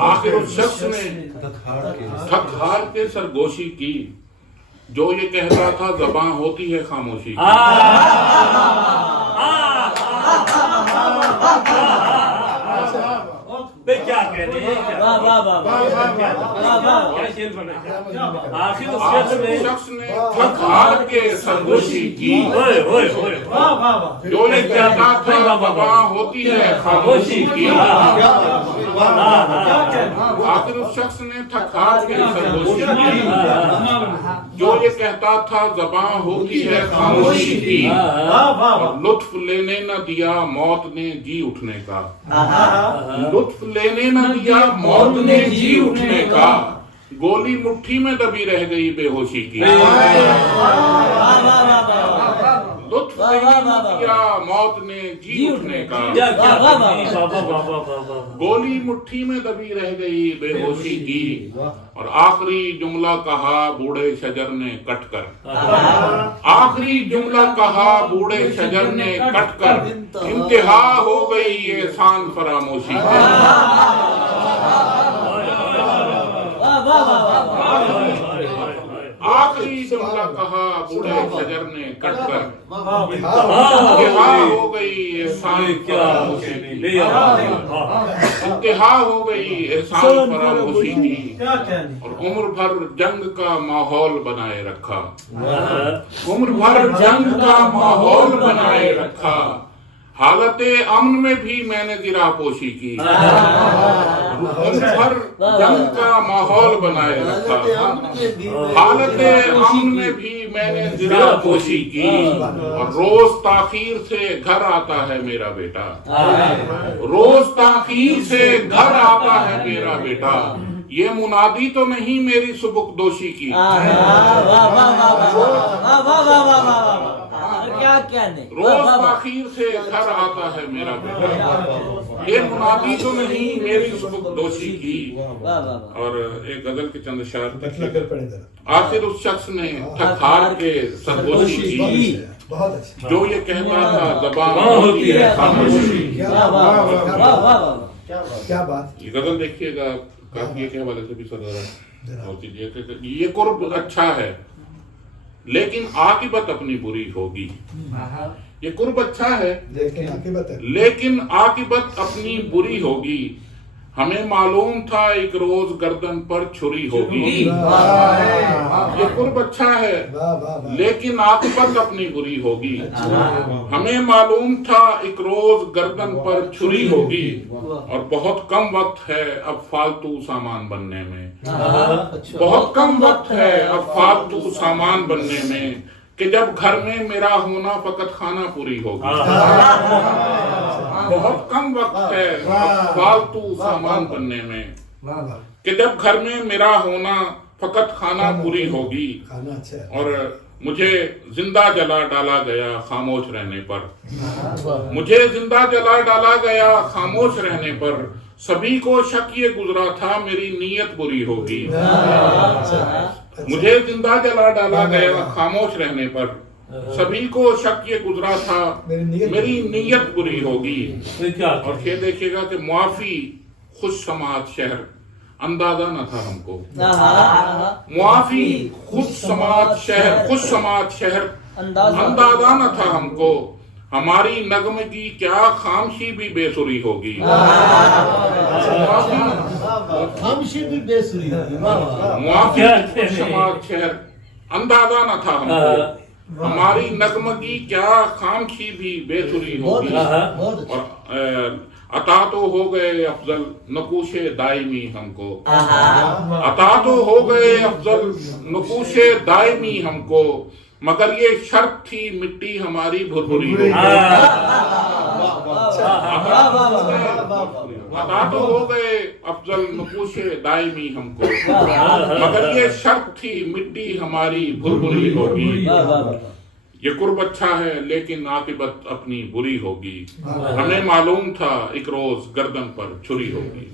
آخر اس شخص نے تھک ہار کے سرگوشی کی، جو یہ کہتا تھا زباں ہوتی ہے خاموشی کی۔ کیا کہتے ہیں؟ آخر اس شخص نے تھک ہار کے سرگوشی کی، جو یہ کہتا تھا زباں ہوتی ہے خاموشی کی۔ آخر اس شخص نے تھک ہار کے سرگوشی کی، جو یہ کہتا تھا زباں ہوتی ہے خاموشی کی۔ لطف لینے نہ دیا موت نے جی اٹھنے کا، لطف لینے نہ دیا موت نے جی اٹھنے کا، گولی مٹھی میں دبی رہ گئی بے ہوشی کی۔ لطف لینے نہ دیا موت نے جی اٹھنے کا، گولی مٹھی میں دبی رہ گئی بے ہوشی کی۔ اور آخری جملہ کہا بوڑھے شجر نے کٹ کر، آخری جملہ کہا بوڑھے شجر نے کٹ کر، انتہا ہو گئی احسان فراموشی کی۔ آخری جملہ کہا بوڑھے شجر نے کٹ کر، انتہا ہو گئی احسان فراموشی کی، انتہا ہو گئی احسان فراموشی کی۔ اور عمر بھر جنگ کا ماحول بنائے رکھا، عمر بھر جنگ کا ماحول بنائے رکھا، حالت امن میں بھی میں نے ذرا پوشی کی۔ عمر بھر جنگ کا ماحول بنائے رکھا، حالت امن میں بھی میں نے ذرا پوشی کی۔ اور روز تاخیر سے گھر آتا ہے میرا بیٹا، روز تاخیر سے گھر آتا ہے میرا بیٹا، یہ منادی تو نہیں میری سبک دوشی کی۔ روز تاخیر سے گھر آتا ہے میرا بیٹا، یہ منادی تو نہیں میری سبک دوشی کی۔ اور ایک غزل کے چند اشعار۔ آخر اس شخص نے تھک ہار کے سرگوشی کی، جو یہ کہتا تھا زباں ہوتی ہے خاموشی کی۔ کیا بات! یہ غزل دیکھیے گا، کافی کے حوالے سے بھی سر یہ قرب اچھا ہے لیکن عاقبت اپنی بری ہوگی۔ یہ قرب اچھا ہے لیکن عاقبت اپنی بری ہوگی، ہمیں معلوم تھا ایک روز گردن پر چھری ہوگی۔ یہ قرب اچھا ہے لیکن عاقبت اپنی بری ہوگی، ہمیں معلوم تھا ایک روز گردن پر چھری ہوگی۔ اور بہت کم وقت ہے اب فالتو سامان بننے میں، بہت کم وقت ہے اب فالتو سامان بننے میں، کہ جب گھر میں میرا ہونا فقط کھانا پوری ہوگی۔ بہت کم وقت ہے اب فالتو سامان بننے میں، کہ جب گھر میں میرا ہونا فقط کھانا پوری ہوگی۔ اور مجھے زندہ جلا ڈالا گیا خاموش رہنے پر، مجھے زندہ جلا ڈالا گیا خاموش رہنے پر، سبھی کو شک یہ گزرا تھا میری نیت بری ہوگی۔ مجھے زندہ جلا ڈالا گیا خاموش رہنے پر، سبھی کو شک یہ گزرا تھا میری نیت بری ہوگی۔ اور یہ دیکھیے گا کہ معافی خوش سماعت شہر اندازہ نہ تھا ہم کو، معافی خوش سماعت شہر اندازہ نہ تھا ہم کو، ہماری نغمگی کیا خامشی بھی بے سری ہوگی۔ خامشی بھی بے سری ہوگی، معافی خوش سماعت شہر اندازہ نہ تھا ہم کو، ہماری نغمگی کیا خامشی بھی بے سری ہوگی۔ اور عطا تو ہو گئے افضل نقوش دائمی ہم کو، عطا تو ہو گئے افضل نقوش دائمی ہم کو، مگر یہ شرط تھی مٹی ہماری بھربھری ہوگی۔ عطا تو ہو گئے افضل نقوش دائمی ہم کو، مگر یہ شرط تھی مٹی ہماری بھربھری ہوگی۔ یہ قرب اچھا ہے لیکن عاقبت اپنی بری ہوگی، ہمیں معلوم تھا ایک روز گردن پر چھری ہوگی۔